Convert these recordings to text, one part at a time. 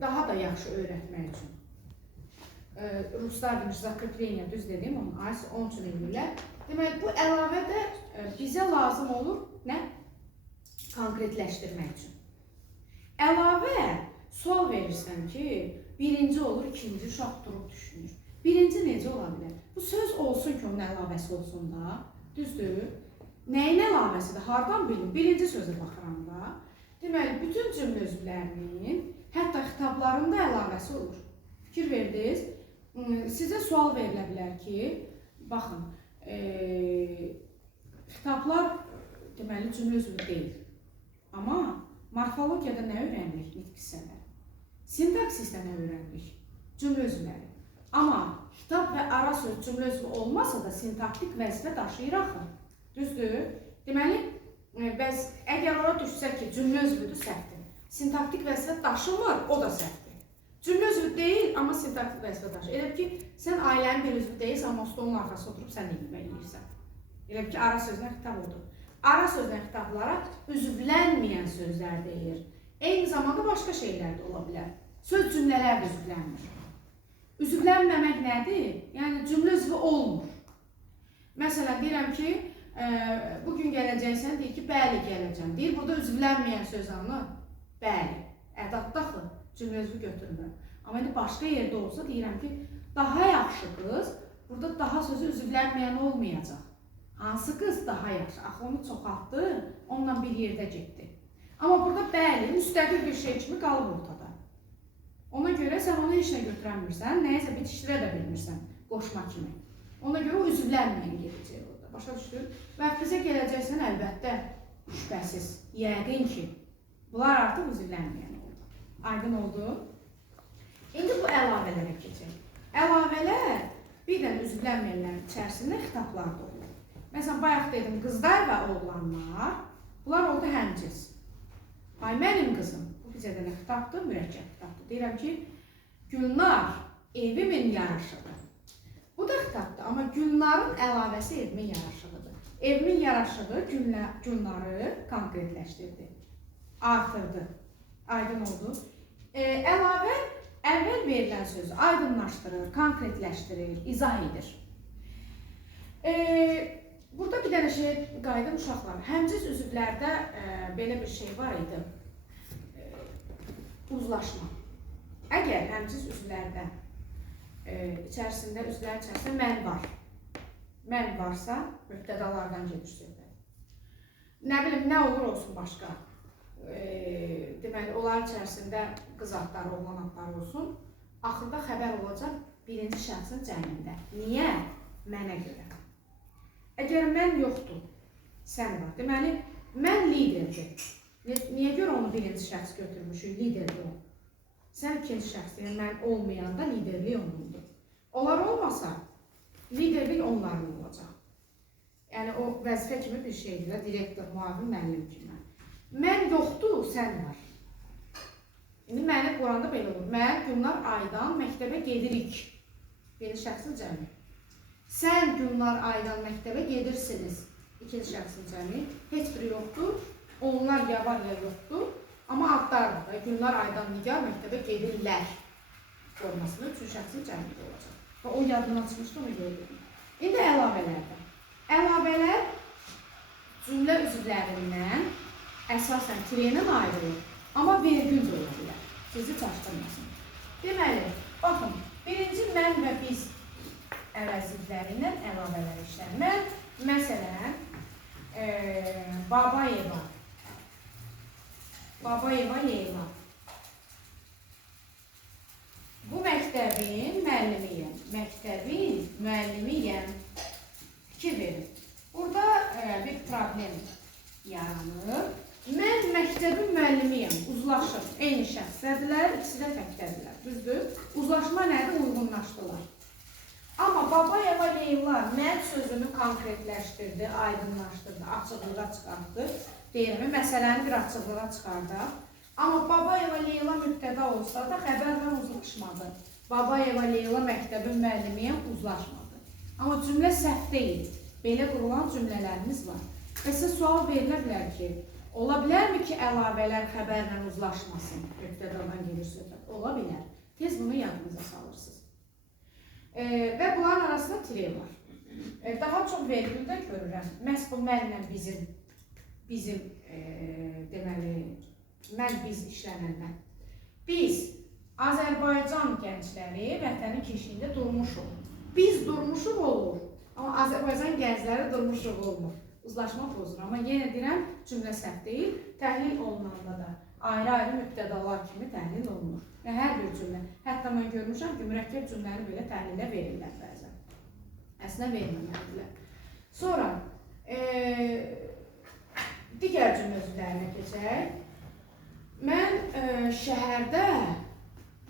daha da yaxşı öyrətmək üçün. Ruslar demiş, zakrepleniya, düz dedim, onun üçün edirlər. Demək, bu əlavə də bizə lazım olur, nə? Konkretləşdirmək üçün. Əlavə, sual verirsən ki, birinci olur, ikinci uşaq durub düşünür. Birinci necə ola bilər? Bu söz olsun ki, onun əlavəsi olsun da, düzdür? Nəyin əlavəsidir? Hardan bilim? Birinci sözə baxıram da. Deməli, bütün cümlə üzvlərinin, hətta xitabların da əlavəsi olur. Fikir verdiniz, sizə sual verilə bilər ki, baxın, xitablar deməli cümlə üzvü deyil. Amma morfologiyada nə öyrəndik? Nitq hissələri. Sintaksisdə nə öyrəndik? Cümlə üzvləri. Amma xitab və ara söz cümlə üzvü olmasa da sintaktik vəzifə daşıyır axı. Düzdür? Deməli, əgər ora düşsə ki, cümlə üzvüdür, səhvdir. Sintaktik vəzifə daşımır, o da səhvdir. Cümlə üzvü deyil, amma sintaktik vəzifə daşıyır. Elə ki, sən ailənin bir üzvü deyilsən, amma stolun arxasında oturub sən eləyirsən. Elə ki, ara sözünə xitab oldu. Ara sözünə xitablara üzvlənməyən sözlər deyir. Eyni zamanda başqa şeylər də ola bilər. Söz cümlələr də üzvlənmir. Üzvlənməmək nədir? Yəni, cümlə üzvü olmur. Məsələn, deyirəm ki, bugün gələcəksən, deyir ki, bəli gələcəm. Deyir, burada üzvlənməyən söz anı, bəli. Ədaddaxı, cümlə üzvü götürmür. Amma indi başqa yerdə olsa, deyirəm ki, daha yaxşı qız, burada daha sözü üzvlənməyən olmayacaq. Hansı qız daha yaxşı? Axı, onu çoxaltdı, onunla bir yerdə getdi. Amma burada bəli, müstəqil bir şey kimi qalıb ortada. Ona görə sən onu heç nə götürəmirsən, nəyəsə bitişdirə də bilmirsən, qoşma kimi. Ona görə o üzvlənməyən gedəcək orada. Başa düşdür? Vaxtınıza gələcəksən, əlbəttə, şübhəsiz, yəqin ki, bunlar artıq üzvlənməyən oldu. Aydın oldu? İndi bu əlavələrə keçək. Əlavələr bir də üzvlənməyənlərin içərisində xitablar da olur. Məsələn, bayaq dedim, qızlar və oğlanlar, bunlar oldu həmciz. Ay, mənim qızım, bu bizə də nə xitabdır? Mürəkkəb xitabdır. Deyirəm ki, Gülnar evimin yaraşıdır. Bu da xitabdır, amma Gülnarın əlavəsi evimin yaraşığıdır. Evimin yaraşığı Gülnarı konkretləşdirdi, artırdı. Aydın oldu. Əlavə, əvvəl verilən sözü aydınlaşdırır, konkretləşdirir, izah edir. Burada bir dənə şey qaydım uşaqlar. Həmciz üzvlərdə belə bir şey var idi. Uzlaşma. Əgər həmciz üzvlərdə üzvlərin içərisində mən var. Mən varsa, mübtədalardan gedir söhbət. Nə bilim, nə olur olsun başqa. Deməli, onların içərisində qız adları, oğlan adları olsun. Axırda xəbər olacaq birinci şəxsin cəmində. Niyə? Mənə görə. Əgər mən yoxdur, sən var. Deməli, mən liderdir. Niyə görə onu birinci şəxs götürmüşük? Liderdir o. Sən ikinci şəxsdir. Yəni, mən olmayanda liderlik onundur. Onlar olmasa, liderlik onların olacaq. Yəni, o vəzifə kimi bir şeydir. Direktor, müavin, müəllim kimi. Mən yoxdur, sən var. İndi məni Quranda belə olur. Mən, Gülnar, Aydan məktəbə gedirik. Birinci şəxsin cəmi. Sən, Gülnar, Aydan məktəbə gedirsiniz. İkinci şəxsin cəmi. Heç biri yoxdur. Onlar ya var ya yoxdur. Amma adlardır da. Gülnar, Aydan, Nigar məktəbə gedirlər. Formasını üçün şəxsin cəmi olacaq. Və o yadına çıxmışdı, onu gördüm. İndi əlavələrdə. Əlavələr cümlə üzvlərindən əsasən tirenin ayrılır. Amma vergül də ola bilər. Sizi çaşdırmasın. Deməli, baxın, birinci mən və biz əvəzliklərindən əlavələr işlənmək. Məsələn, Babayeva Leyla. Bu məktəbin müəllimiyəm. Məktəbin müəllimiyəm. Fikir verin. Burada bir problem yaranır. Mən məktəbin müəllimiyəm. Uzlaşır. Eyni şəxsdədirlər, ikisi də təkdədirlər. Düzdür? Uzlaşma nədir? Uyğunlaşdılar. Amma Babayeva Leyla mən sözünü konkretləşdirdi, aydınlaşdırdı, açıqlığa çıxartdı. Deyirəm, məsələni bir açıqlığa çıxardı. Amma Babayeva Leyla mübtəda olsa da xəbərlə uzlaşmadı. Babayeva Leyla məktəbin müəllimiyəm, uzlaşmadı. Amma cümlə səhv deyil. Belə qurulan cümlələrimiz var. Və sizə sual verilə bilər ki, Ola bilərmi ki, əlavələr xəbərlə uzlaşmasın? Mübtədadan gedir söhbət. Ola bilər. Tez bunu yadınıza salırsınız. Və bunların arasında tire var. Daha çox vergüldə görürəm. Məhz bu mənlə bizim deməli, biz işlənəndən. Biz Azərbaycan gəncləri vətənin keşiyində durmuşuq. Biz durmuşuq olur, amma Azərbaycan gəncləri durmuşuq olmur. Uzlaşma pozur. Amma yenə deyirəm, cümlə səhv deyil. Təhlil olunanda da ayrı-ayrı mübtədalar kimi təhlil olunur. Və hər bir cümlə. Hətta mən görmüşəm ki, mürəkkəb cümləni belə təhlilə verirlər bəzən. Əslində verməməlidirlər. Sonra, digər cümlə üzvlərinə keçək. Mən şəhərdə,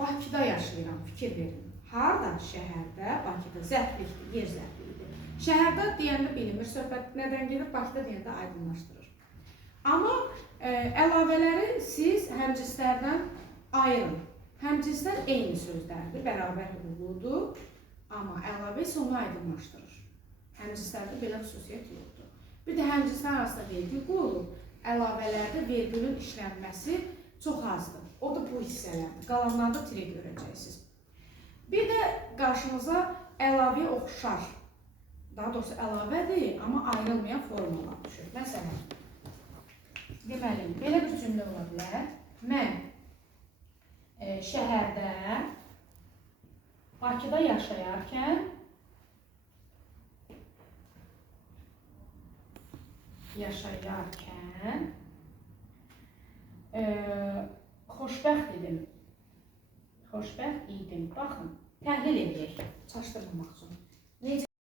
Bakıda yaşayıram, fikir verin. Harada? Şəhərdə, Bakıda. Zərflikdir, yer zərfliyidir. Şəhərdə deyəndə bilinmir, söhbət nədən gedir, Bakıda deyəndə aydınlaşdırır. Amma əlavələri siz həmcinslərdən ayırın. Həmcinslər eyni sözdərdir, bərabər hüquqludur, amma əlavə isə onu aydınlaşdırır. Həmcinslərdə belə xüsusiyyət yoxdur. Bir də həmcinslər arasında vergi qoyulur, əlavələrdə verginin işlənməsi çox azdır. O da bu hissələrdir. Qalanlarda tire görəcəksiniz. Bir də qarşımıza əlavəyə oxşar, daha doğrusu əlavədir, amma ayrılmayan formalar düşür. Məsələn, deməli, belə bir cümlə ola bilər. Mən şəhərdə, Bakıda yaşayarkən xoşbəxt idim. Xoşbəxt idim. Baxın, təhlil edək, çaşdırmamaq üçün.